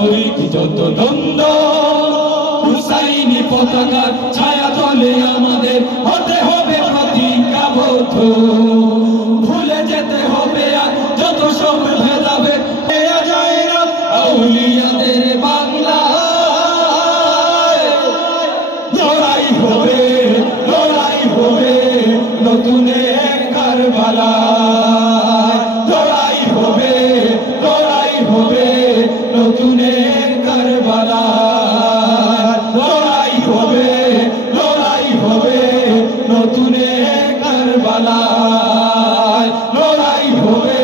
সামরিক যত দ্বন্দ্ব হুসাইনি পতাকার ছায়া তলে আমাদের হতে হবে প্রতিজ্ঞাবদ্ধ ভুলে যেতে হবে আর যত সব ভেদাভেদ পেয়া যায় না আউলিয়াদের বাংলায় লড়াই হবে নতুন এক কারবালা লড়াই হবে নতুন এক কারবালা লড়াই হবে নতুন এক কারবালা লড়াই হবে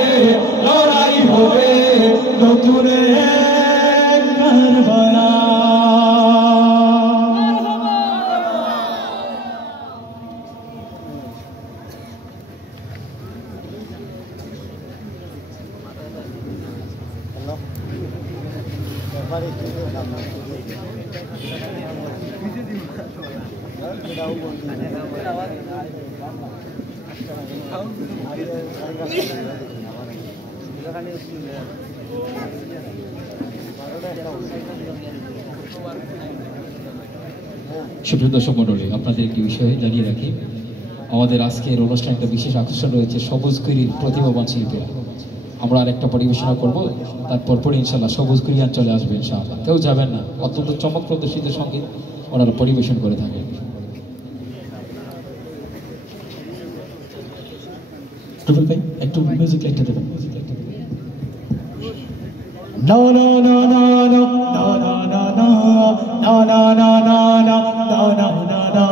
নতুন এক কারবালা। সুপ্রিয় দর্শক মণ্ডলী, আপনাদের একটি বিষয় জানিয়ে রাখি, আমাদের আজকের অনুষ্ঠানে একটা বিশেষ আকর্ষণ রয়েছে সবুজকুইরির প্রতিভাবান শিল্পীরা। আমরা আরেকটা পরিবেশনা করব, তারপর ইনশাল্লাহ সবুজকুইরিয়ান চলে আসবে ইনশাআল্লাহ, কেউ যাবেন না। অত্যন্ত চমকপ্রদ শীতের সঙ্গীত ওনারা পরিবেশন করে থাকেন। টুটুল ভাই একটু মিউজিক লাইটটা দেবেন। No no no no no no no no no no no no no no no no no no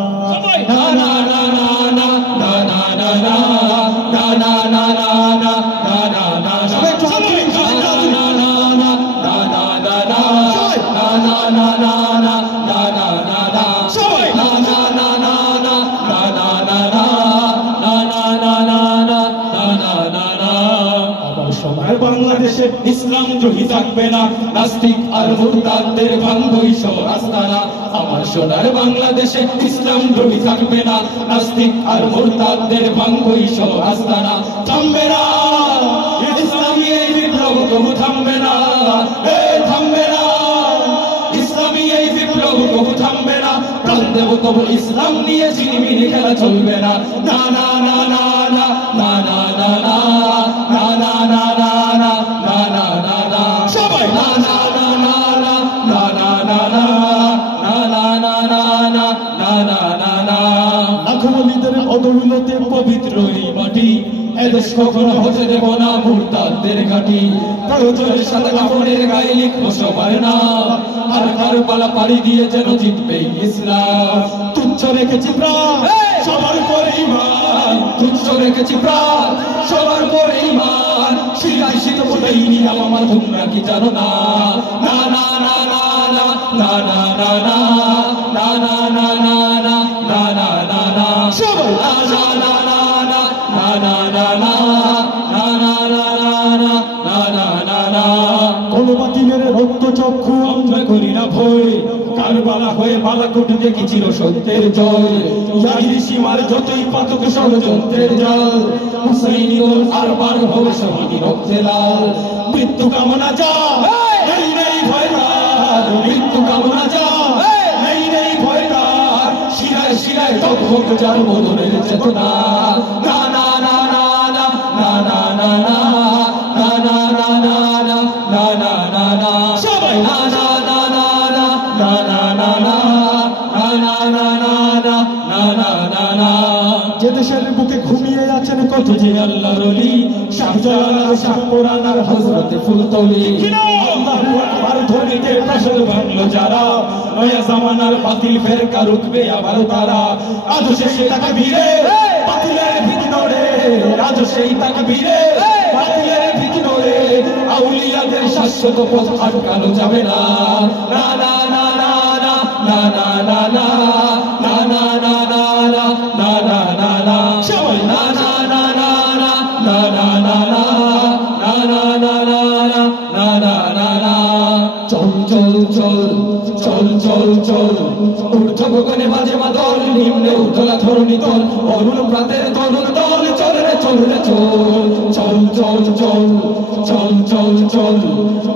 বাংলাদেশে ইসলাম দ্রোহী থাকবে না, নাস্তিক আর মুরতাদদের ভাঙবই সব আস্তানা। আমার সোনার বাংলাদেশে ইসলাম দ্রোহী থাকবে না, নাস্তিক আর মুরতাদদের ভাঙবই সব আস্তানা। থামবে না ইসলামী এই বিপ্লব, কবু থামবে না, থামবে না ইসলামী এই বিপ্লব, কবু থামবে না। প্রাণ দেব তবু ইসলাম নিয়ে ঝিনিমিনি খেলা চলবে না। না না না না না না না না না না না না না না না না না সবাই না না না না না না না না না না না না না না না না না। আখমলীদের অদৌলতে পবিত্র এই মাটি, এদেশ কখনো হতে দেব না মুরতাদদের ঘাঁটি। প্রয়োজনের সাথে কাপড়ের গায়ে লিখবো সবার নাম, আর কারবালা পাড়ি দিয়ে যেন জিতবে ইসলাম। তুচ্ছ রেখেছি প্রাণ সবার পরে ঈমান, তুচ্ছ রেখেছি প্রাণ সবার পরে ঈমান। শিলায় শীত বলেইনি আমার, তোমরা কি জানো না? না না না না না না না না না না না না না না না না না না সবাই না না না না না না না না না না না না না না না না। কোন বাতিলের রক্ত চক্ষু আমরা করি না ভয়, কারবালা হয়ে বালাকোট দেখেছিল সত্যের জয়। ইয়াহির সীমার যতই পাতক ষড়যন্ত্রের জাল, হুসাইনি দল আর বার হবে শহীদি রক্তে লাল। মৃত্যু কামনা যা নেই নেই ভয় তার, মৃত্যু কামনা যা নেই নেই ভয় তার। শিরায় শিরায় তব হোক যার মদনের চেতনা। না না না না না না না না না না না না না না না না না না সবাই না না না না না না না না না না না না না না না না না। যে দেশের বুকে ঘুমিয়ে আছেন কত যে আল্লাহর ওলি, শাহজালাল আর শাহপুরান আর হযরতে ফুলতলি। আল্লাহু আকবার ধ্বনিতে প্রাসাদ ভাঙলো যারা, নয়া জামানার বাতিল ফেরকা রুখবে আবার তারা। আজ সেই তাকবীরে বাতিলের ভীতি নড়ে, আজ সেই তাকবীরে বাতিলের ভীতি নড়ে। আউলিয়াদের শাশ্বত পথ আটকানো যাবে না। না না না না না না না না না না না না না না না না না সবাই না না না না না না না না না না না না না না না না। চল চল চল চল চল চল ঊর্ধ্ব গগনে বাজে মাদল, নিম্নে উতলা ধরণী তল, অরুণ প্রাতের তরুণ দল। চল রে চল রে চল চল চল চল চল চল চল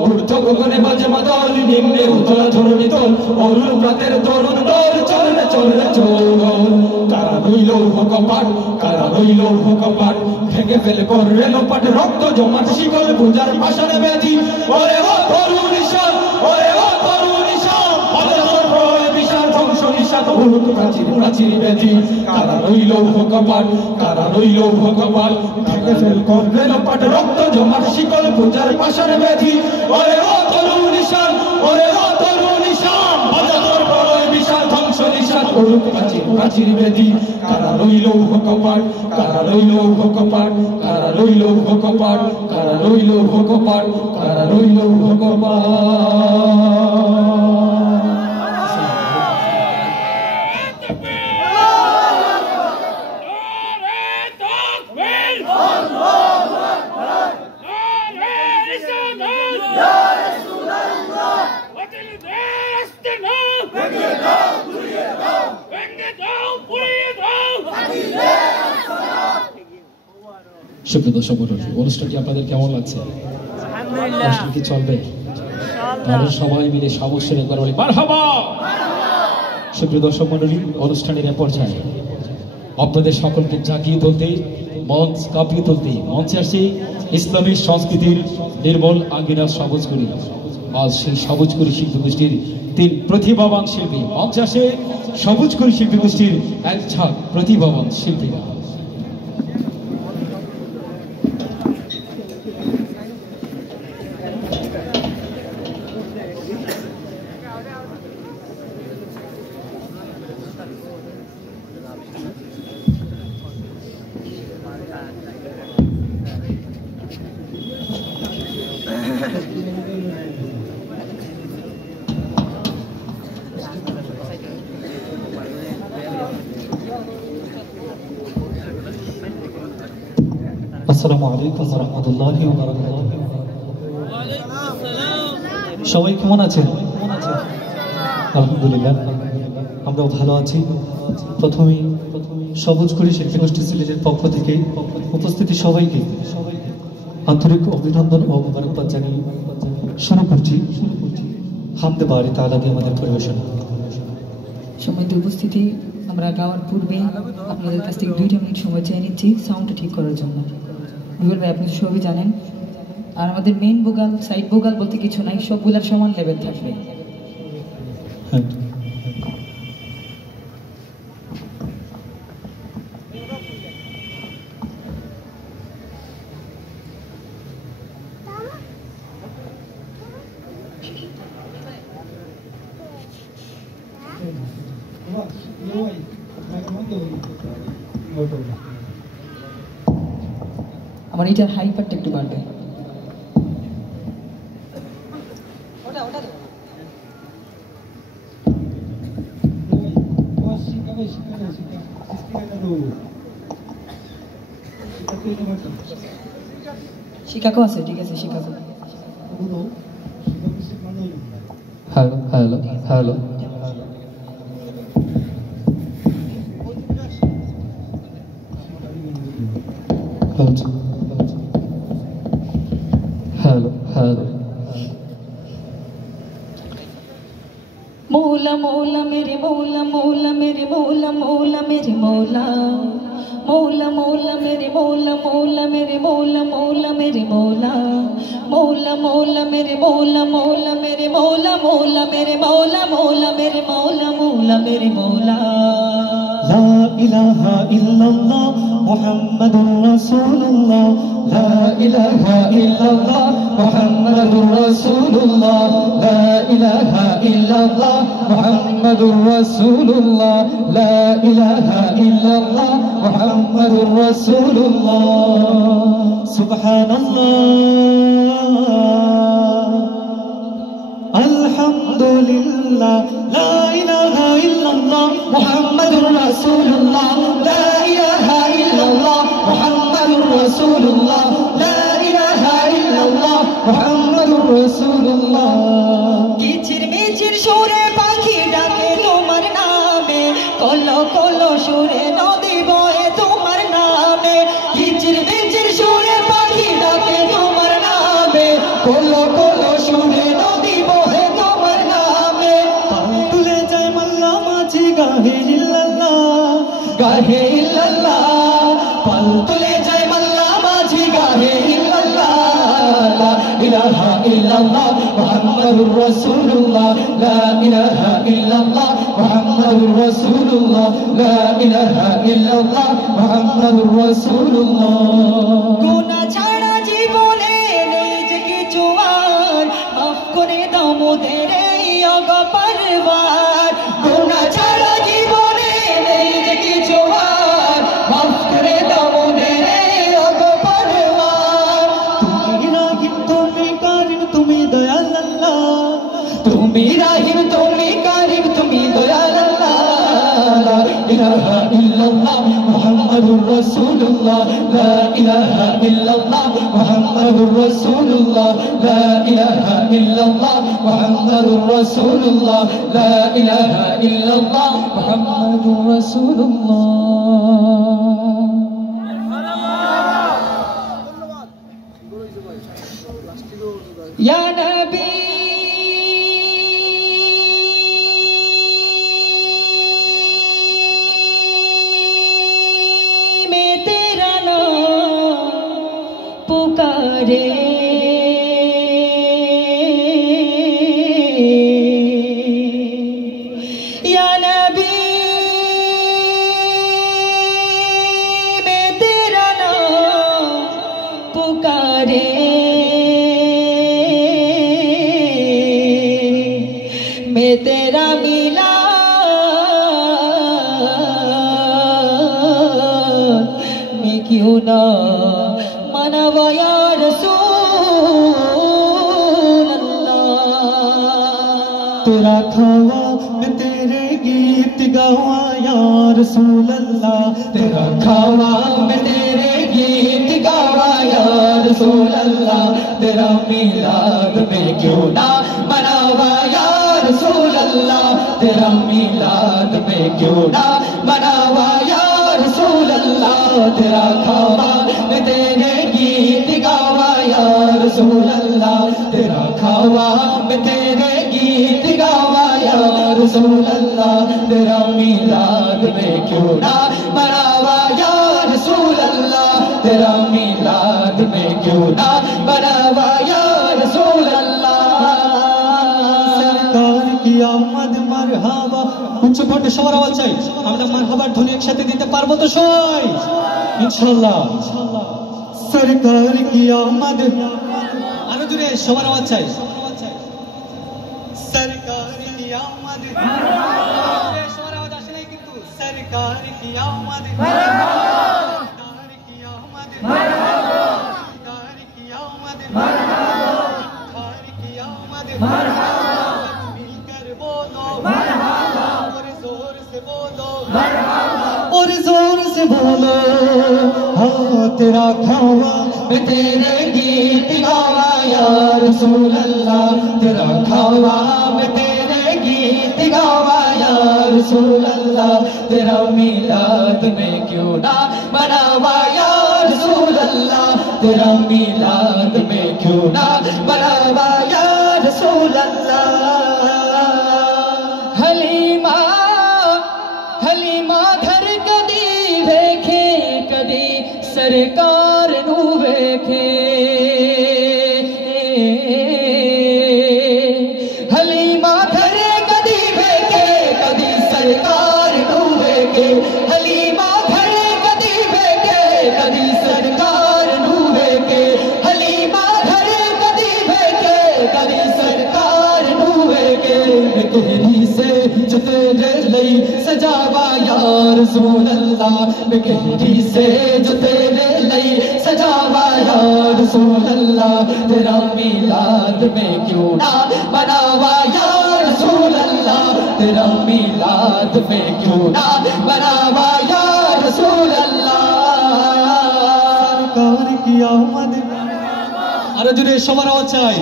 ঊর্ধ্ব গগনে বাজে মাদল, নিম্নে উতলা ধরণী তোল অরুণ প্রাতের তরুণ দল চলরে চলরে চল কারা রইল কপাট কারা রইল কপাট ভেঙে ফেলে কররে লোপাট রক্ত জমাট শিকল পূজার পাশানে ব্যাধি ওরে ও তরুণ ঈশান ওরে ও তরুণ ঈশান অজস্র প্রলয় বিশাল ধ্বংস নিশাত উড়ুক প্রাচীর প্রাচীর ব্যাধি কারা রইল কপাট কারা রইল কপাট ভেঙে ফেল কররে লোপাট রক্ত জমাট শিকল পূজার পাশানে ব্যাধি ওরে ও তরুণ ঈশান ওরে ও তরুণ ঈশান অজস্র প্রলয় বিশাল ধ্বংস নিশাত উড়ুক প্রাচীর প্রাচীর ব্যাধি কারা রইল কপাট কারা রইল কপাট কারা রইল কপাট কারা রইল কপাট কারা রইল কপাট সুপ্রিয় দর্শক মণ্ডলী, অনুষ্ঠানটি আপনাদের কেমন লাগছে? অনুষ্ঠান কি চলবে? তাহলে সবাই মিলে সমস্যা একবার বলি মারহাবা। সুপ্রিয় দর্শক মণ্ডলী, অনুষ্ঠানের এ পর্যায়ে আপনাদের সকলকে জাগিয়ে তুলতে, মঞ্চ কাঁপিয়ে তুলতে মঞ্চে আসছে ইসলামী সংস্কৃতির নির্মল আঙ্গিনা সবুজগুড়ি। আজ সেই সবুজগুড়ি শিল্পী গোষ্ঠীর 3 প্রতিভাবান শিল্পী মঞ্চে আসে। সবুজগুড়ি শিল্পী গোষ্ঠীর এক ঝাঁক প্রতিভাবান শিল্পীরা। আসসালামু আলাইকুম ওয়া রাহমাতুল্লাহি ওয়া বারাকাতুহু। সবাই কেমন আছেন? আলহামদুলিল্লাহ, আমরাও ভালো আছি। প্রথমেই সবুজগুড়ি শিল্পী গোষ্ঠী সিলেটের পক্ষ থেকে উপস্থিতি সবাইকে আন্তরিক অভিনন্দন ও মোবারকবাদ জানিয়ে শুরু করছি হামদে বারি তাআলা দিয়ে আমাদের পরিবেশনা। সম্মানিত উপস্থিতি, আমরা গাওয়ার পূর্বে আপনাদের কাছ থেকে 2 মিনিট সময় চেয়ে নিচ্ছি সাউন্ডটা ঠিক করার জন্য। রুবেল ভাই, আপনি তো সবই জানেন, আর আমাদের মেইন ভোকাল সাইড ভোকাল বলতে কিছু নাই, সবগুলার সমান লেভেল থাকবে। হ্যাঁ, আমার এটার হাই পার্টটা একটু বাড়বে। শিকাগো আছে, ঠিক আছে, Chicago. Hello hello hello. Hello hello. मौला मौला मेरे मौला मौला मेरे मौला मौला मेरे मौला मौला मौला मेरे मौला मौला मेरे मौला मौला मेरे मौला मौला मौला मेरे मौला मौला मेरे मौला मौला मेरे मौला मौला मेरे मौला मौला मेरे मौला ला इलाहा इल्लल्लाह मुहम्मदुर रसूलुल्लाह ला इलाहा इल्लल्लाह मुहम्मदुर रसूलुल्लाह ला इलाहा इल्लल्लाह मुहम्मदुर रसूलुल्लाह ला इलाहा इल्लल्लाह मुहम्मदुर रसूलुल्लाह सुबहानल्लाह अल्हम्दुलिल्लाह ला इलाहा इल्लल्लाह मुहम्मदुर रसूलुल्लाह ला इलाहा इल्लल्लाह मुहम्मदुर रसूलुल्लाह ला इलाहा इल्लल्लाह मुहम्मदुर रसूलुल्लाह কিচির মিচির সুরে পাখি ডাকে তোমার নামে কলো কলো সুরে নদী বয়ে তোমার নামে কিচির মিচির সুরে পাখি ডাকে তোমার নামে কলো কলো সুরে নদী বয়ে তোমার গাহে ইল্লাল্লাহ পাল তুলে যায় মাল্লা মাঝি গাহে ইল্লাল্লাহ লা ইলাহা ইল্লাল্লাহ মুহাম্মাদুর রাসূলুল্লাহ লা ইলাহা ইল্লাল্লাহ মুহাম্মাদুর রাসূলুল্লাহ লা ইলাহা ইল্লাল্লাহ মুহাম্মাদুর রাসূলুল্লাহ গুনাহ ছাড়া জীবনে নেই যে কিছু আর মাফ করে দাও মোদের এই অগপরবার গুনাহ ছাড়া জীবনে নেই যে কিছু আর মাফ করে দাও মোদের এই অগপরবার তুমি রাহিম তুমি কারিম তুমি দয়াল আল্লাহ তুমি রাহিম তুমি কারিম তুমি দয়াল আল্লাহ লা ইলাহা ইল্লাল্লাহ মুহাম্মাদুর রাসূলুল্লাহ লা ইলাহা ইল্লাল্লাহ মুহাম্মাদুর রাসূলুল্লাহ লা ইলাহা ইল্লাল্লাহ মুহাম্মাদুর রাসূলুল্লাহ লা ইলাহা ইল্লাল্লাহ মুহাম্মাদুর রাসূলুল্লাহ या नबी मैं तेरा नाम पुकारे या नबी मैं तेरा नाम पुकारे मैं तेरा मिला मैं क्यों ना मनावा या रसूल अल्लाह तेरा खावा मैं तेरे गीत गावा या रसूल अल्लाह तेरा खावा मैं तेरे गीत गावा या रसूल अल्लाह तेरा मिलाद में क्यों ना मनावा या रसूल अल्लाह तेरा मिलाद में क्यों ना मनावा या रसूल अल्लाह तेरा खावा मैं तेरे गीत गावा या रसूल अल्लाह तेरा खावा मैं तेरे गीत गावा या रसूल अल्लाह तेरा मिलाद में क्यों ना मनावा या रसूल अल्लाह तेरा मिलाद में क्यों ना मनावा या रसूल अल्लाह सरकार की आमद मरहबा উচ্চ কণ্ঠে সবার আওয়াজ চাই আমরা মারহাবার ধ্বনি একসাথে দিতে পারবো তো সবাই ইনশাআল্লাহ সরকার কি আমদ আরো জোরে সবার আওয়াজ চাই সরকার কি আমদ সবার আওয়াজ আসে নাই কিন্তু সরকার কি আমদ সরকার কি আমদ সরকার কি আমদ সরকার কি আমদ মিলকর बोलो और जोर से बोलो और जोर से बोलो हाँ तेरा खावा मैं तेरे गीत गावा या रसूल अल्लाह तेरा खावा मैं तेरे गीत गावा या रसूल अल्लाह तेरा मिलाद में क्यों ना मनावा या रसूल अल्लाह तेरा मिलाद में क्यों ना मनावा या रसूल अल्लाह हलीमा हलीमा घर कदी वेखे कदी सरकार नू वेखे हलीमा घर कदी वेखे कदी सरकार नू वेखे हलीमा घर कदी वेखे कदी सरकार नू वेखे हलीमा घर कदी वेखे कदी सरकार नू वेखे कहरी से जो तेरे लई सजावा या रसूल अल्लाह मैं कहरी से जो तेरे लई सजावा या रसूल अल्लाह तेरा मिलाद में क्यों ना मनावा या रसूल अल्लाह तेरा मिलाद में क्यों ना मनावा या रसूल अल्लाह सरकार की आमद আরো জোরে সবার আওয়াজ চাই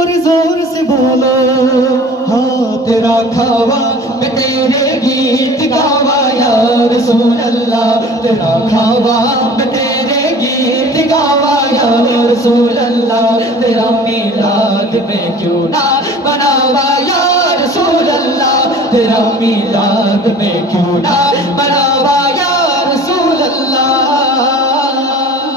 और जोर से बोलो हाँ तेरा खावा मैं तेरे गीत गावा या रसूल अल्लाह तेरा खावा मैं तेरे गीत गावा या रसूल अल्लाह तेरा मीलाद में क्यों ना मनावा या रसूल अल्लाह तेरा मीलाद में क्यों ना मनावा या रसूल अल्लाह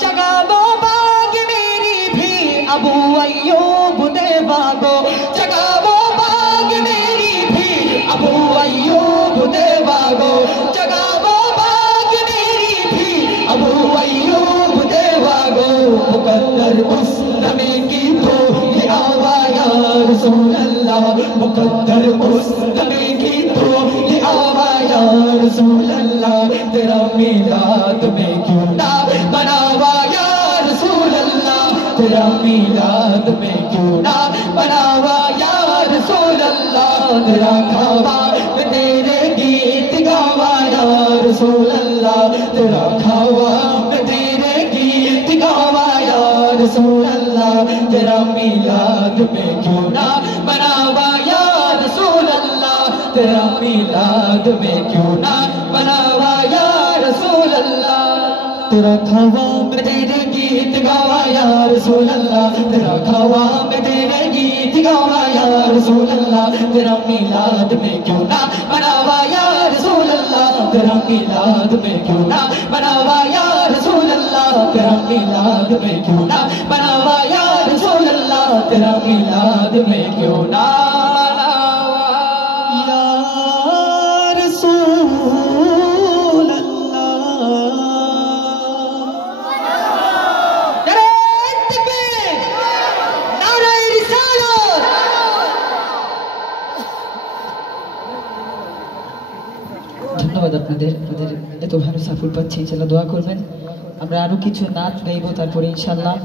जगावो बाग मेरी भी अबू अय्यूब दे बागो जगावो बाग मेरी भी अबू अय्यूब दे बागो जगावो बाग मेरी भी अबू अय्यूब दे बागो मुकद्दर उस नबी की तो ये आवा या रसूल अल्लाह मुकद्दर उस नबी की तो ये आवा या रसूल अल्लाह तेरा मीलाद में क्यों ना मनावा या रसूल अल्लाह तेरा मीलाद में क्यों ना मनावा या रसूल अल्लाह तेरा खावा मैं तेरे गीत गावा या रसूल अल्लाह तेरा खावा मैं तेरे गीत गावा या रसूल अल्लाह तेरा मीलाद में क्यों ना मनावा या रसूल अल्लाह तेरा मीलाद में क्यों ना मनावा या रसूल अल्लाह तेरा खावा मैं तेरे गीत गावा या रसूल अल्लाह तेरा खावा मैं तेरे गीत गावा या रसूल अल्लाह तेरा मीलाद में क्यों ना मनावा या रसूल अल्लाह तेरा मीलाद में क्यों ना मनावा या रसूल अल्लाह तेरा मीलाद में क्यों ना मनावा या रसूल अल्लाह तेरा मीलाद में क्यों ना या रसूल अल्लाह ধন্যবাদ আপনাদের এত ভালো সাপোর্ট পাচ্ছি ইনশাআল্লাহ দোয়া করবেন আমরা আরো কিছু নাচ গাইবো তারপরে ইনশাআল্লাহ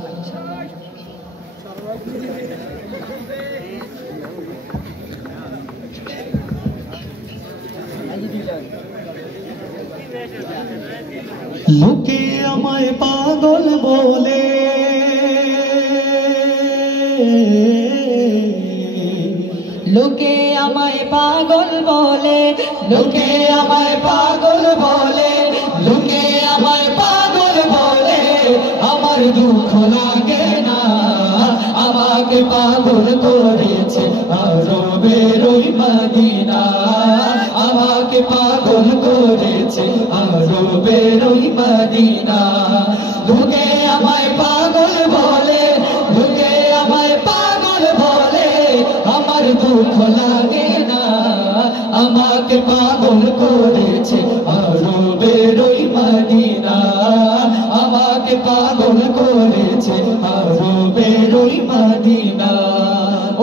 লোকে আমায় পাগল বলে লোকে আমায় পাগল বলে লোকে আমায় পাগল বলে লোকে আমায় পাগল বলে আমার দুঃখ লাগে না আমাকে পাগল করেছে আরো বেরোই মদিনা আমাকে পাগল করেছে আরো বেরোই মদিনা লোকে আমায় পাগল বলে লোকে আমায় পাগল বলে আমার দুঃখ লাগে না আমাকে পাগল করেছে আরো বেরোই মদিনা আমাকে পাগল করেছে আরো বেরোই মদিনা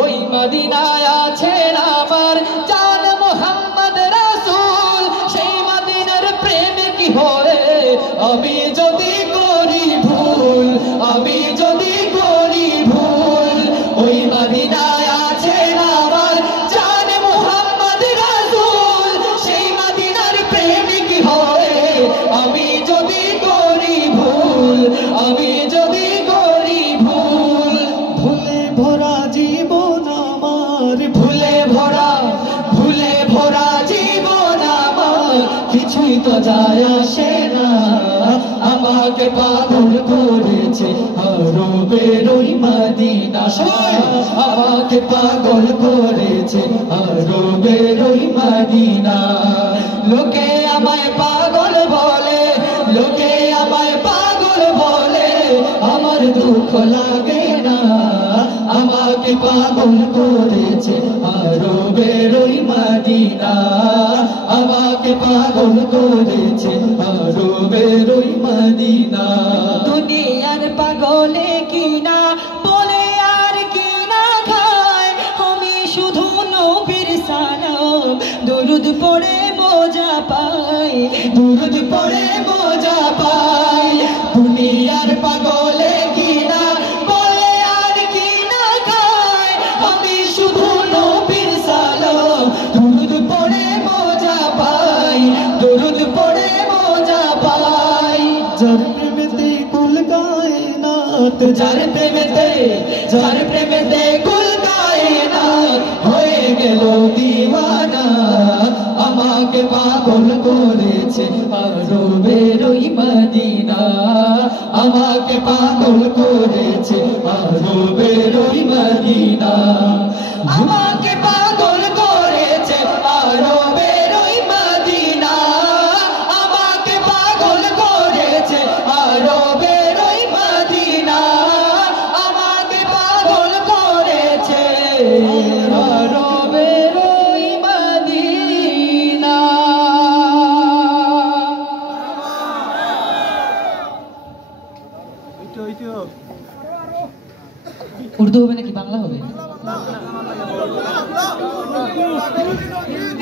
ওই মদিনায় আছেন আমার জান মুহাম্মদ রাসূল সেই মদিনার প্রেমে কি হয় আমি যদি করি ভুল আমি যদি করি ভুল ওই মদিনায় আছেন আমার জান মুহাম্মদ রাসূল সেই মদিনার প্রেমে কি হয় আমি যদি করি ভুল আমি যদি করি ভুল ভুলে ভরা জীবন আমার ভুলে ভরা জীবন আমার কিছুই তো যায় আসে না আমাকে পাগল করেছে আরো বেরোই মদিনা আমাকে পাগল করেছে আরো বেরোই মদিনা লোকে আমায় পাগল বলে লোকে আমায় পাগল বলে আমার দুঃখ লাগে না আমাকে পাগল করেছে আরো বেরোই মদিনা আমাকে পাগল করেছে আরো বেরোই মদিনা দুনিয়ার পাগলে কিনা বলে আর কিনা খায় আমি শুধু নবীর সালাম দরুদ পড়ে মজা পাই দুরুদ পড়ে মজা পাই দুনিয়ার পাগলে কিনা বলে আর কিনা খায় আমি শুধু নবীর সালাম দুরুদ পড়ে মজা পাই দুরুদ পড়ে মজা পাই যার প্রেমেতে কুল কুল কায়নাত, যার প্রেমেতে কুল কায়নাত হয়ে গেল দিওয়ানা, আমাকে পাগল করেছে আরবের ওই মদিনা, আমাকে পাগল করেছে আরবের ওই মদিনা, আমাকে পাগল করেছে আরবের ওই মদিনা, আমাকে পাগল করেছে আরবের ওই মদিনা, আমাকে পাগল করেছে আরবের ওই মদিনা। উর্দু হবে নাকি বাংলা হবে?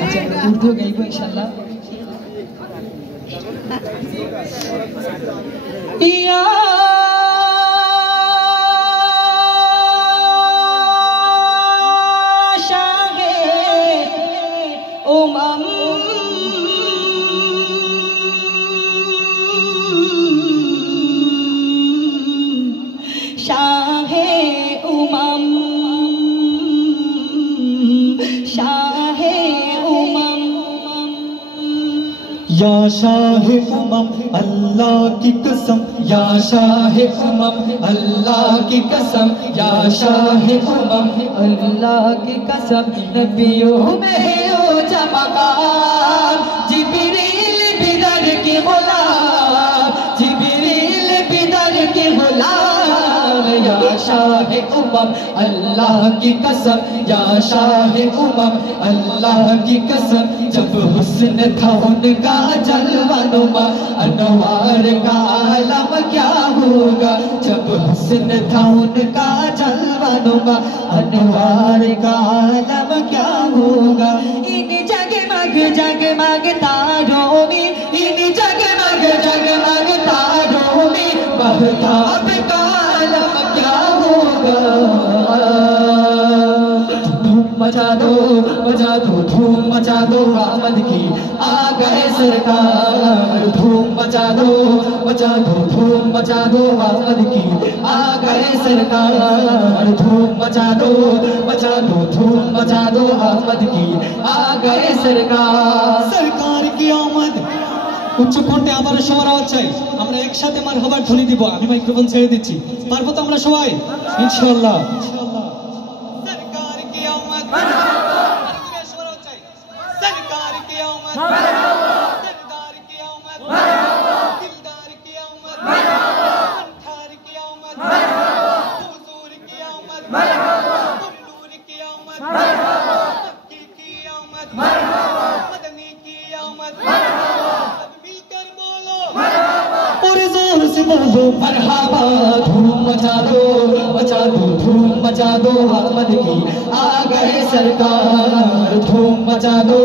আচ্ছা উর্দু গাইবো ইনশাআল্লাহ। ইয়া শাহে উমাম শাহে উমাম শাহে উমাম या शाह उमम अल्लाह की कसम, या शाह उमम अल्लाह की कसम, या शाह उमम अल्लाह की कसम, नबियों में है ओ चमकार, जिब्रील बिदर की गुलाम, जिब्रील बिदर की गुलाम, या शाह उमम अल्लाह की कसम, या शाह उमम अल्लाह की कसम, जब हुस्न था उनका जलवानुमा, अनवार का आलम क्या होगा, जब हुस्न था उनका जलवानुमा, अनवार का आलम क्या होगा, इन जगमग तारों में, इन जगमग तारों में, महताब का आलम क्या होगा, मचा दो धूम मचा दो आमद की आ गए सरकार, धूम मचा दो धूम मचा दो आमद की आ गए सरकार, धूम मचा दो धूम मचा दो आमद की आ गए सरकार। सरकार की आमद। উচ্চ কণ্ঠে আবার সবার আওয়াজ চাই, আমরা একসাথে মারহাবার ধ্বনি দিব। আমি মাইক্রোফোন ছেড়ে দিচ্ছি, পারবো তো আমরা সবাই ইনশাআল্লাহ। मरहबा धूम मचा दो धूम मचा दो आमद की आ गए सरकार, धूम मचा दो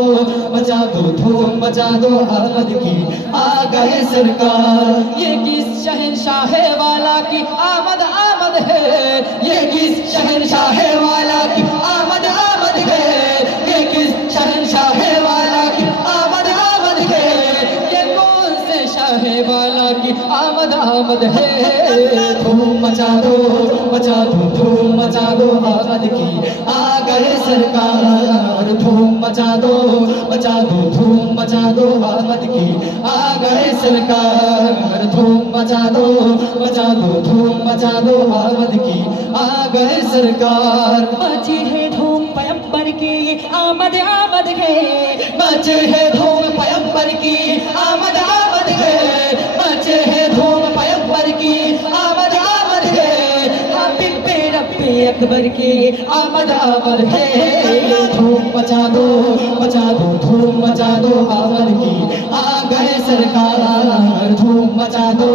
धूम मचा दो आमद की आ गए सरकार। ये किस शहंशाह वाला की आमद है, ये किस शहंशाह वाला की आमद है, ये किस शहंशाह वाला की आमद है, ये कौन से शाह वाला की आमद है। धूम मचा दो धूम मचा दो आमद की आ गए सरकार, धूम मचा दो धूम मचा दो आमद की आ गए सरकार, धूम मचा दो धूम मचा दो आमद की आ गए सरकार। मची है धूम पैगंबर की आमद है, मचे है धूम पैगंबर की आमद है, मचे है धूम पैगंबर की आमद है, हाबिब पे रब्बे अकबर की आमद है। धूम मचा दो धूम मचा दो आमद की आ गए सरकार, धूम मचा दो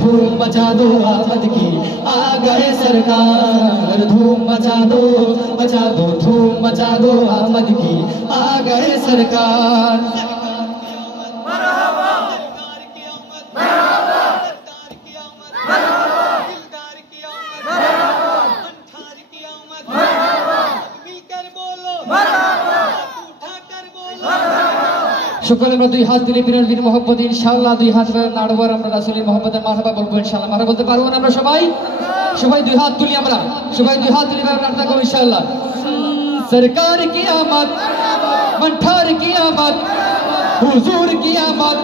धूम मचा दो आमद की आ गए सरकार, धूम मचा दो धूम मचा दो आमद की आ गए सरकार। সকলে আমরা দুই হাত তুলে বিনর মোহাম্মদ ইনশাআল্লাহ দুই হাত নাড়বার আমরা রাসূলের মোহাম্মদের মারহাবা বলবো ইনশাআল্লাহ। মারহাবা বলতে পারবো না আমরা সবাই? সবাই দুই হাত তুলি, আমরা সবাই দুই হাত তুলি নাড়তে করব ইনশাআল্লাহ। सरकार की आमद, मंठार की आमद, हुजूर की आमद,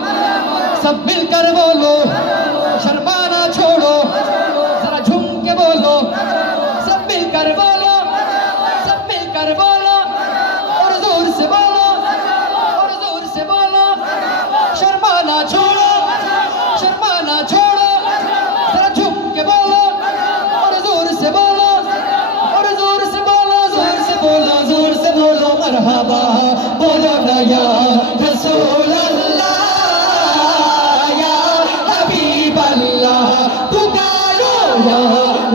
सब मिलकर बोलो, शर्माना छोड़ो, जरा झूम के बोलो, सब मिलकर बोलो, सब मिलकर बोलो, और जोर से बोलो, और जोर से बोलो, शर्माना छोड़ो, शर्माना छोड़ो, जरा झूम के बोलो, और जोर से बोलो, और जोर से बोलो, जोर से बोलो, जोर से बोलो मरहबा, बोलो ना या रसूल अल्लाह, या हबीब अल्लाह, पुकारो या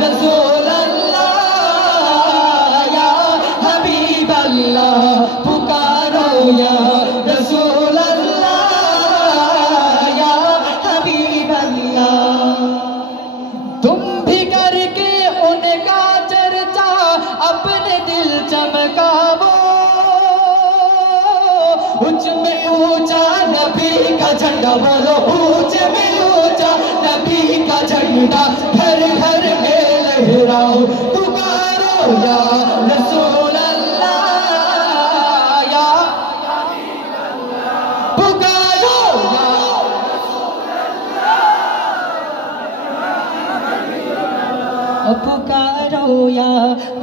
रसूल अल्लाह, या हबीब अल्लाह, पुकारो या रसूल अल्लाह, या हबीब अल्लाह। तुम भी करके उनका चर्चा अपने दिल चमकावो, ऊंच में ऊंचा नबी का झंडा बोलो, ऊंच में ऊंचा नबी का झंडा घर घर में लहराओ, पुकारो या रसूल अल्लाह, या पुकारो या पुकारो या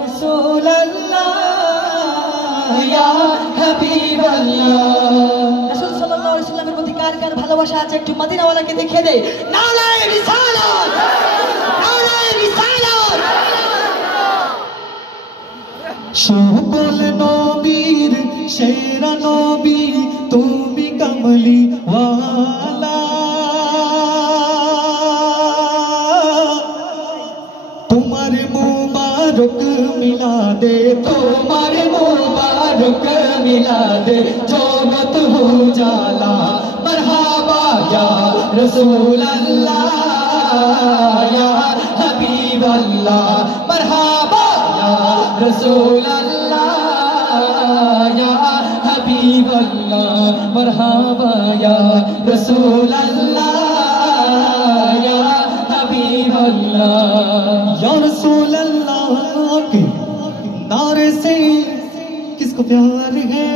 रसूल अल्लाह, या हबीब अल्लाह। রাসূল সাল্লাল্লাহু আলাইহি ওয়াসাল্লামের প্রতি কার কার ভালোবাসা আছে একটু মদিনাওয়ালাকে দেখিয়ে দেই। নারায়ে রিসালাত, নারায়ে রিসালাত। সকল নবীর সেরা নবী তুমি কমলি ওয়ালা, তোমার মুবারক মিলাদে, তোমার मुबारक मिला दे जगत हो जाला, मरहबा या रसूल अल्लाह, या हबीब अल्लाह, मरहबा या रसूल अल्लाह, या हबीब अल्लाह, मरहबा या रसूल अल्लाह, या हबीब अल्लाह। या रसूल अल्लाह के नारे से किसको प्यार है,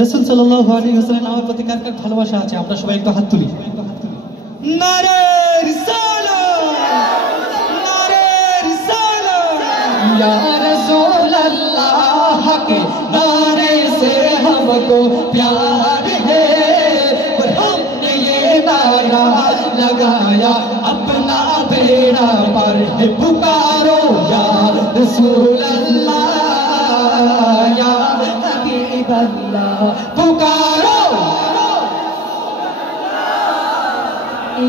রাসূল সাল্লাল্লাহু আলাইহি ওয়াসাল্লাম আমার প্রতি কার কার ভালোবাসা আছে আমরা সবাই একটু হাত তুলি। নারে রিসালাত, নারে রিসালাত। या रसूल अल्लाह के नारे से हमको प्यार है, पर हमने ये नारा लगाया अपना बेड़ा पर है, पुकारो या रसूल अल्लाह, या हबीब अल्लाह, पुकारो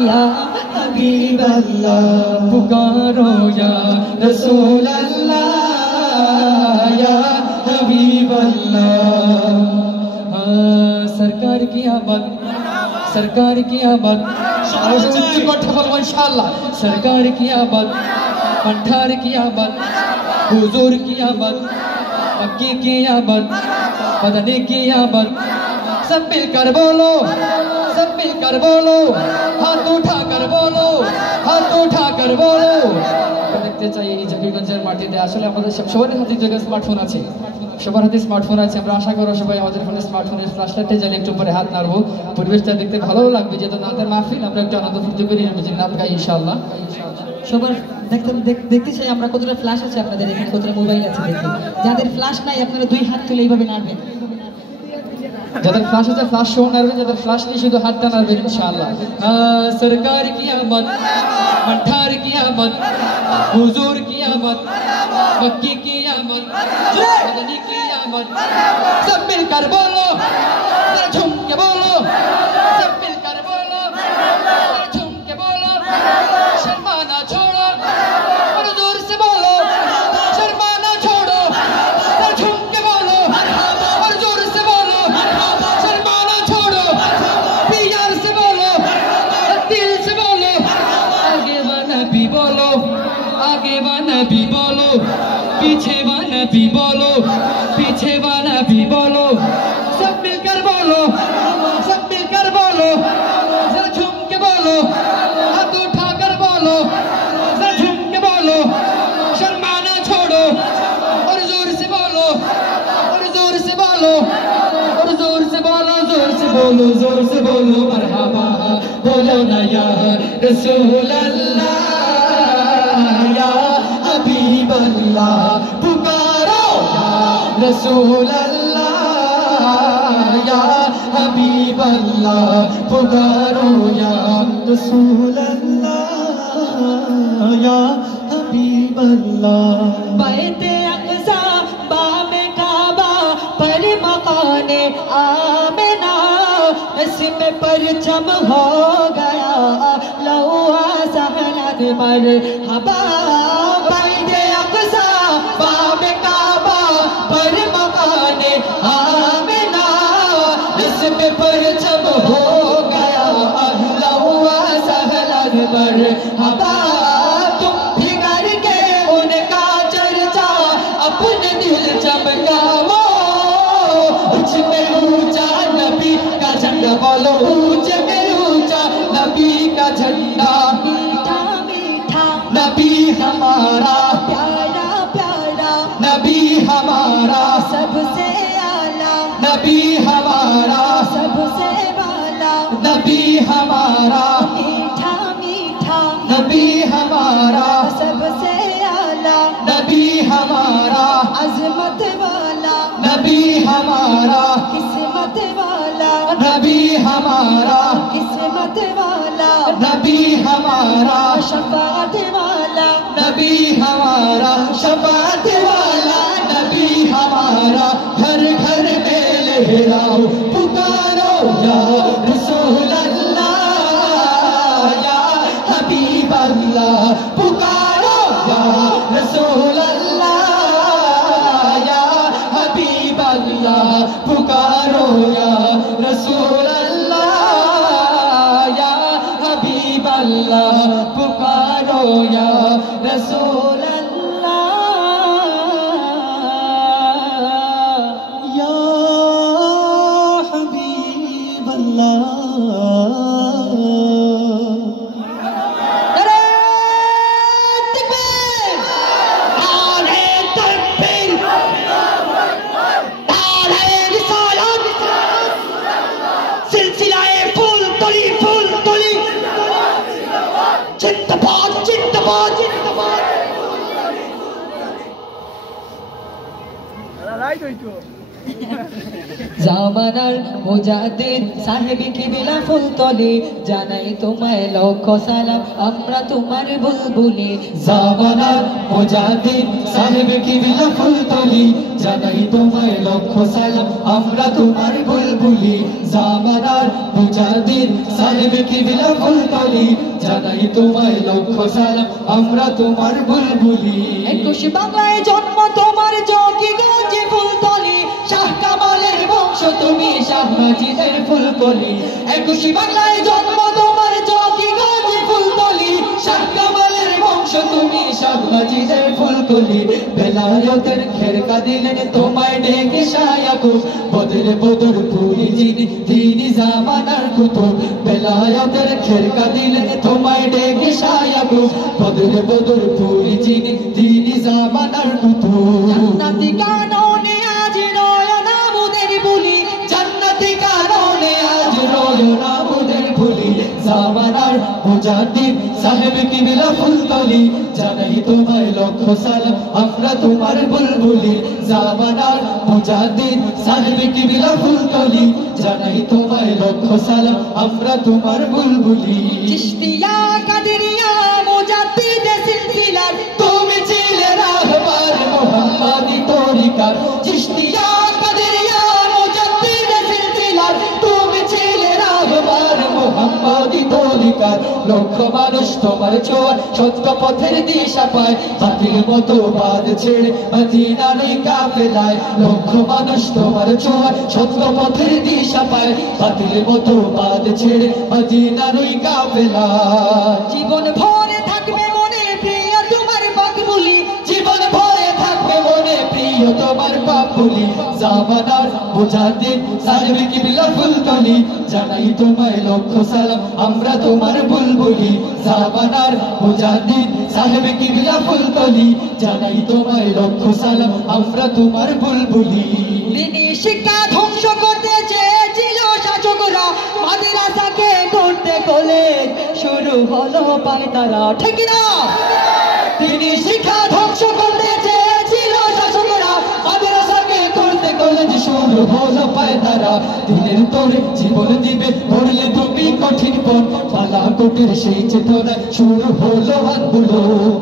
या हबीब अल्लाह, पुकारो या रसूल अल्लाह, या हबीब अल्लाह। हाँ, सरकार की आमद, सरकार की आमद, उच्च कंठ बोलो इंशाअल्लाह। सरकार की आमद, मंठार की आमद, हुजूर की आमद, मक्के की आमद, मदनी की आमद, सब मिलकर बोलो, सब मिलकर बोलो, हाथ उठाकर बोलो, हाथ उठाकर बोलो। দেখতে চাই এই জকিগঞ্জের মাটিতে আসলে আমাদের সবার হাতে যে স্মার্টফোন আছে, সবার হাতে স্মার্টফোন আছে, আমরা আশা করব সবাই আমাদের ফোনে স্মার্টফোনের ফ্ল্যাশলাইটে জ্বালিয়ে একটু পরে হাত নাড়বো, পরিবেশটা দেখতে ভালোও লাগবে, যেহেতু নাতের মাহফিল আমরা একটু আনন্দ ফুর্তি করি, নাত গাই ইনশাআল্লাহ। সবার দেখতে চাই আমরা কতটা ফ্ল্যাশ আছে আপনাদের এখানে, কতটা মোবাইল আছে দেখি। যাদের ফ্ল্যাশ নাই আপনারা দুই হাত তুলে এইভাবে নাড়বেন। যাদের ফ্ল্যাশ আছে ফ্ল্যাশ শো নাড়বেন, যাদের ফ্ল্যাশ নেই শুধু হাতটা নাড়বেন ইনশাআল্লাহ। सरकार की आमद, मंठार की आमद, हुजूर की आमद, मक्की की आमद, मदनी की आमद, सब मिलकर बोलो, झूम के बोलो, सब मिलकर बोलो, झूम के बोलो, शर्माना छोड़ो, और जोर से बोलो, शर्माना छोड़ो, झूम के बोलो, और जोर से बोलो, शर्माना छोड़ो, प्यार से बोलो, दिल से बोलो, आगे वाला भी बोलो, आगे वाला भी बोलो, पीछे वाला भी बोलो, पीछे बोलो जोर से बोलो मरहबा बोलो ना या रसूल अल्लाह या हबीब अल्लाह पुकारो या रसूल अल्लाह या हबीब अल्लाह पुकारो या रसूल अल्लाह या हबीब अल्लाह बैते अक़सा बामे काबा पर मकाने आमिना इसमें परचम हो गया लौहा सहलन मरहबा बैते अक़सा बामे काबा पर मकाने आमिना इसमें परचम हो गया लौहा सहलन मरहबा अपने दिल चमकाओ ऊंचे में ऊंचा नबी का झंडा बोलो ऊंचे में ऊंचा नबी का झंडा मीठा मीठा नबी हमारा प्यारा प्यारा नबी हमारा सबसे आला नबी हमारा सबसे वाला नबी हमारा मीठा मीठा नबी हमारा सबसे आला नबी हमारा अज़मत वाला नबी हमारा किस्मत वाला नबी हमारा किस्मत वाला नबी हमारा शफ़ाअत वाला नबी हमारा शफ़ाअत वाला नबी हमारा घर घर में लहराओ पुकारो या रसूल अल्लाह या हबीब अल्लाह पुकारो या रसूल पुकारो या रसूल अल्लाह या हबीब अल्लाह पुकारो या रसूल अल्लाह या हबीब अल्लाह जिंदाबाद जिंदाबाद जिंदाबाद জামানার মুজাহিদ সাহেব কিবলা ফুলতলি জানাই তোমায় লক্ষ সালাম আমরা তোমার বুলবুলি জামানার মুজাহিদ সাহেব কিবলা ফুলতলি জানাই তোমায় লক্ষ সালাম আমরা তোমার বুলবুলি জামানার মুজাহিদ সাহেব কিবলা ফুলতলি জানাই তোমায় লক্ষ সালাম আমরা তোমার বুলবুলি 21 বাংলায় জন্ম তোমার জকিগঞ্জে ফুলতলি শাহ কামালের বংশ তুমি শাহ মাজিদের ফুলকলি 21 বাংলায় জন্ম তোমার জকিগঞ্জে ফুলতলি শাহ কামালের বংশ তুমি শাহ মাজিদের ফুলকলি বেলায়েতের খেরকা দিলেন তোমায় ডেকে শায়াকুব বদর বদর পুরি যিনি তিনি জামানার কুতুব বেলায়েতের খেরকা দিলেন তোমায় ডেকে শায়াকুব বদর বদর পুরি যিনি তিনি জামানার কুতুব জান্নাতি কাননে আজ নয়না মুদের বুলি জান্নাতি কাননে আজ নয়না মুদের বুলি জামানার মুজাহিদ সাহেব কিবলা ফুলতলি জানাই তোমায় লক্ষ সালাম আমরা তোমার বুলবুলি জামানার মুজাহিদ সাহেব কিবলা ফুলতলি জানাই তোমায় লক্ষ সালাম আমরা তোমার বুলবুলি চিশতিয়া কাদেরিয়া মুজাহিদ সিলসিলা তুমি ছিলে রাহবার মুহাম্মদি তরিকা চিশতিয়া কাদেরিয়া মুজাহিদ সিলসিলা তুমি ছিলে রাহবার মুহাম্মদি তরিকা লক্ষ মানুষ তোমার ছোঁয়া সত্য পথের দিশা পায় বাতিল মতো বাদ ছেড়ে মদিনার ওই কাফেলায় লক্ষ মানুষ তোমার ছোঁয়া সত্য পথের দিশা পায় বাতিল মতো বাদ ছেড়ে মদিনার ওই কাফেলায় জীবন ভরে থাকবে মনে প্রিয় তোমার পাকবুলি জীবন ভরে থাকবে মনে প্রিয় তোমার পাকবুলি জামানার মুজাহিদ সাহেব কিবলা ফুলতলি জানাই তোমায় লক্ষ সালাম আমরা তোমার বুলবুলি জামানার মুজাহিদ সাহেব কিবলা ফুলতলি জানাই তোমায় লক্ষ সালাম আমরা তোমার বুলবুলি দিনী শিক্ষা ধ্বংস করতে চেয়েছিল শাসকরা কলেজ শুরু হলো পায়তারা, ঠিক না? তিনি শিক্ষা ধ্বংস করতে চেয়েছিল শাসকরা, মাদ্রাসাকে করতে কলেজ শুরু হলো পায়তারা। দিনের তোরে জীবন দিবে পড়লে তুমি কঠিন পণ, বালাকোটের সেই চেতনায় শুরু হলো আন্দোলন।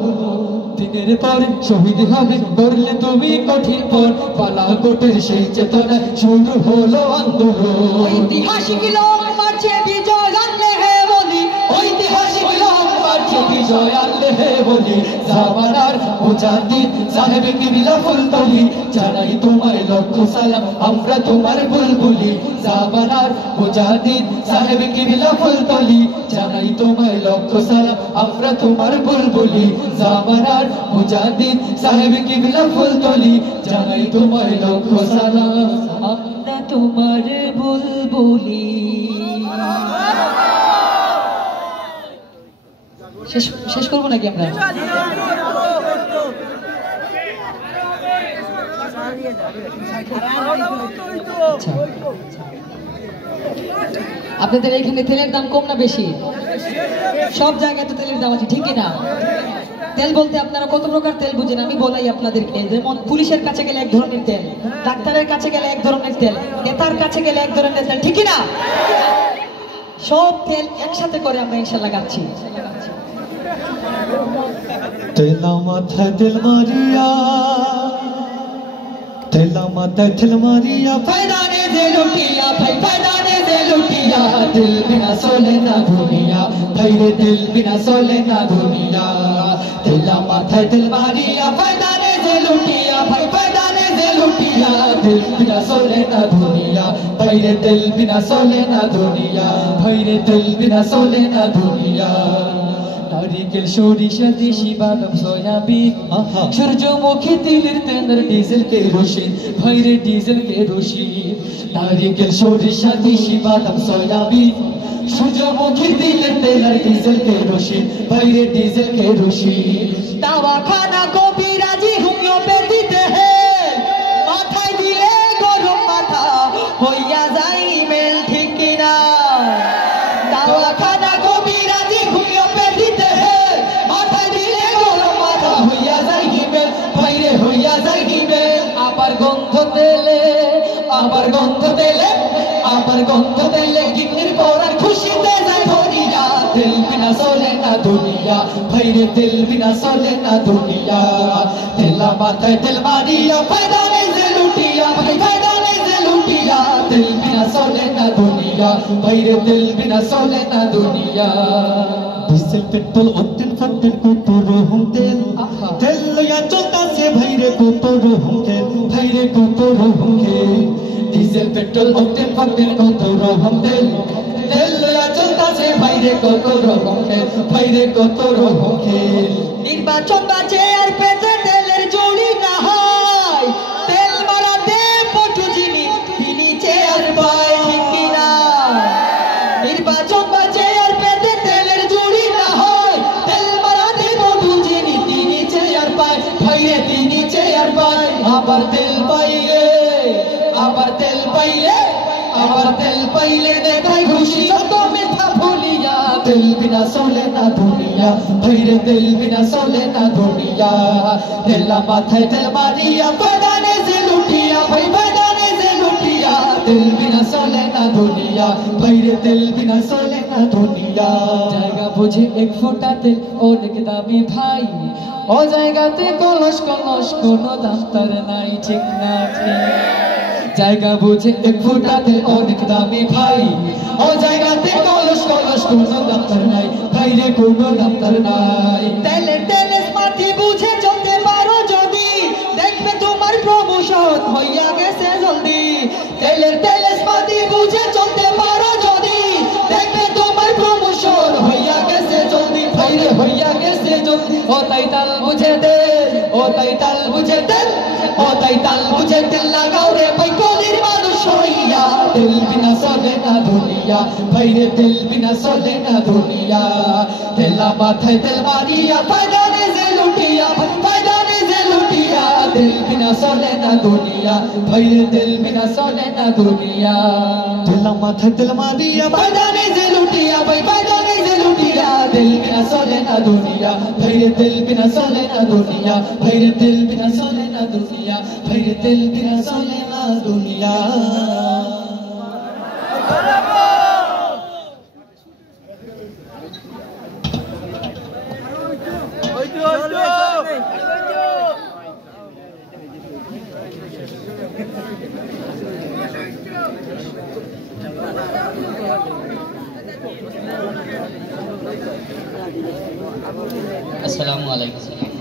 দিনের পরে শহীদ হবে করলে তুমি কঠিন পণ, বালাকোটের সেই চেতনায় শুরু হলো আন্দোলন। ঐতিহাসিক লোক মারছে বিজয় আনলে হে বলি, ঐতিহাসিক লোক মারছে বিজয় আনলে হে বলি। জামানার মুজাহিদ সাহেব কিবলা ফুলতলি, জানাই তোমায় লক্ষ সালাম আমরা তোমার বুলবুলি। জামানার মুজাহিদ সাহেব কিবলা ফুলতলি, জানাই তোমায় লক্ষ সালাম আমরা তোমার বুলবুলি। জামানার মুজাহিদ সাহেব কিবলা ফুলতলি, জানাই তোমায় লক্ষ সালাম আমরা তোমার বুলবুলি। শেষ করবো নাকি আমরা? আপনাদের এখানে তেলের দাম কম না বেশি? সব জায়গায় তো তেলের দাম আছে, ঠিক না? তেল বলতে আপনারা কত প্রকার তেল বুঝেন আমি বলাই আপনাদেরকে। যেমন পুলিশের কাছে গেলে এক ধরনের তেল, ডাক্তারের কাছে গেলে এক ধরনের তেল, নেতার কাছে গেলে এক ধরনের তেল, ঠিক না? সব তেল একসাথে করে আমরা ইনশাআল্লাহ গাচ্ছি। তেলা মাথায় তেল মারিয়া, তেলা মাথায় তেল মারিয়া, ফায়দানে দে লুটিয়া ভাই, ফায়দানে দে লুটিয়া, দিল বিনা চলে না দুনিয়া ভাই রে, দিল বিনা চলে না দুনিয়া। তেলা মাথায় তেল মারিয়া, ফায়দানে দে লুটিয়া ভাই, ফায়দানে দে লুটিয়া, দিল বিনা চলে না দুনিয়া ভাই রে, দিল বিনা চলে না দুনিয়া ভাই রে, দিল বিনা চলে না দুনিয়া। নারিকেল সরিষা দেশি বাদাম সয়াবিন, সূর্যমুখী তিলের তেলের ডিজেল কেরোসিন ভাই রে, ডিজেল কেরোসিন। নারিকেল সরিষা দেশি বাদাম সয়াবিন, সূর্যমুখী তিলের তেলের ডিজেল কেরোসিন ভাই রে, ডিজেল কেরোসিন। দাওয়াখানা কবিরাজি হোমিওপ্যাথিতে হে, মাথায় দিলে গরম মাথা হইয়া যাই মেল, ঠিক না? দাওয়াখানা কবিরাজি হোমিওপ্যাথিতে হে, মাথায় দিলে গরম মাথা হইয়া যাই মেল ভাই রে, হইয়া যাই মেল। আবার গন্ধ তেলে, আবার গন্ধ তেলে, আবার গন্ধ তেলে কিডনির পরার খুশিতে যায় ধরিয়া। তেল বিনা চলে না দুনিয়া ভাই রে, তেল বিনা চলে না দুনিয়া। তেলা মাথায় তেল মারিয়া, ফায়দানে যে লুটিয়া ভাই, ফায়দানে যে লুটিয়া, তেল বিনা চলে না দুনিয়া ভাই রে, তেল বিনা চলে না দুনিয়া। ডিজেল পেট্রোল অকটেন ফাকটেন কত রকম তেল, তেল লইয়া চলতাছে ভাইরে কত রকম তেল, ভাইরে কত রকম তেল। ডিজেল পেট্রোল অকটেন ফাকটেন কত রকম তেল, তেল লইয়া চলতাছে ভাইরে কত রকম তেল, ভাইরে কত রকম তেল। নির্বাচন বাজে আর পেটে তেলের জড়ি না হয়, তেল মারাতে পটু যিনি তিনি চেয়ার পায়, ঠিক না? নির্বাচন বাজে আর পেটে তেলের জড়ি না হয়, তেল মারাতে পটু যিনি তিনি চেয়ার পায় ভাইরে, তিনি চেয়ার পায়। আবার তেল পাইলে, আবার তেল পাইলে, আবার তেল পাইলে দেখায় খুশি যত মিথ্যা ভুলিয়া। তেল বিনা চলে না দুনিয়া ভাইরে, তেল বিনা চলে না দুনিয়া। তেলা মাথায় তেল মারিয়া, ফায়দানে যে লুটিয়া ভাই, ফায়দানে যে লুটিয়া, তেল বিনা চলে না দুনিয়া ভাইরে, তেল বিনা চলে না দুনিয়া। জায়গা বুঝে এক ফোঁটা তেল অনেক দামি ভাই, ও জায়গাতে কলস কলস কোনো দাম তার নাই, ঠিক না? জায়গা বুঝে এক ফোঁটা তেল অনেক দামি ভাই, ও জায়গাতে কলস কলস কোনো দাম তার নাই ভাইরে, কোনো দাম তার নাই। তেলে তেলে মাটি বুঝে চলতে পারো যদি, দেখবে তোমার প্রমোশন হইয়া গেছে জলদি। তেলের তেলে মাটি বুঝে চলতে পারো যদি, দেখবে তোমার প্রমোশন হইয়া গেছে জলদি ভাইরে, হইয়া গেছে জলদি। ও তাই তাল বুঝে দে, ও তাই তাল বুঝে দেন, ও তাই তাল বুঝে তেল লাগাও রে ভাই, কলির মানুষ হইয়া। তেল বিনা চলে না দুনিয়া ভাইরে, তেল বিনা চলে না দুনিয়া। তেলা মাথায় তেল মারিয়া, ফায়দানে যে লুটিয়া ভাই, ফায়দানে যে লুটিয়া, দিল বিনা চলে না দুনিয়া ভাইরে দিল বিনা চলে না দুনিয়া দিল মাথা দিল মারিয়া বাদানে যে লুটিয়া ভাই বাদানে যে লুটিয়া দিল বিনা চলে না দুনিয়া ভাইরে দিল বিনা চলে না দুনিয়া ভাইরে দিল বিনা চলে না দুনিয়া ভাইরে দিল বিনা চলে না দুনিয়া আসসালামু আলাইকুম।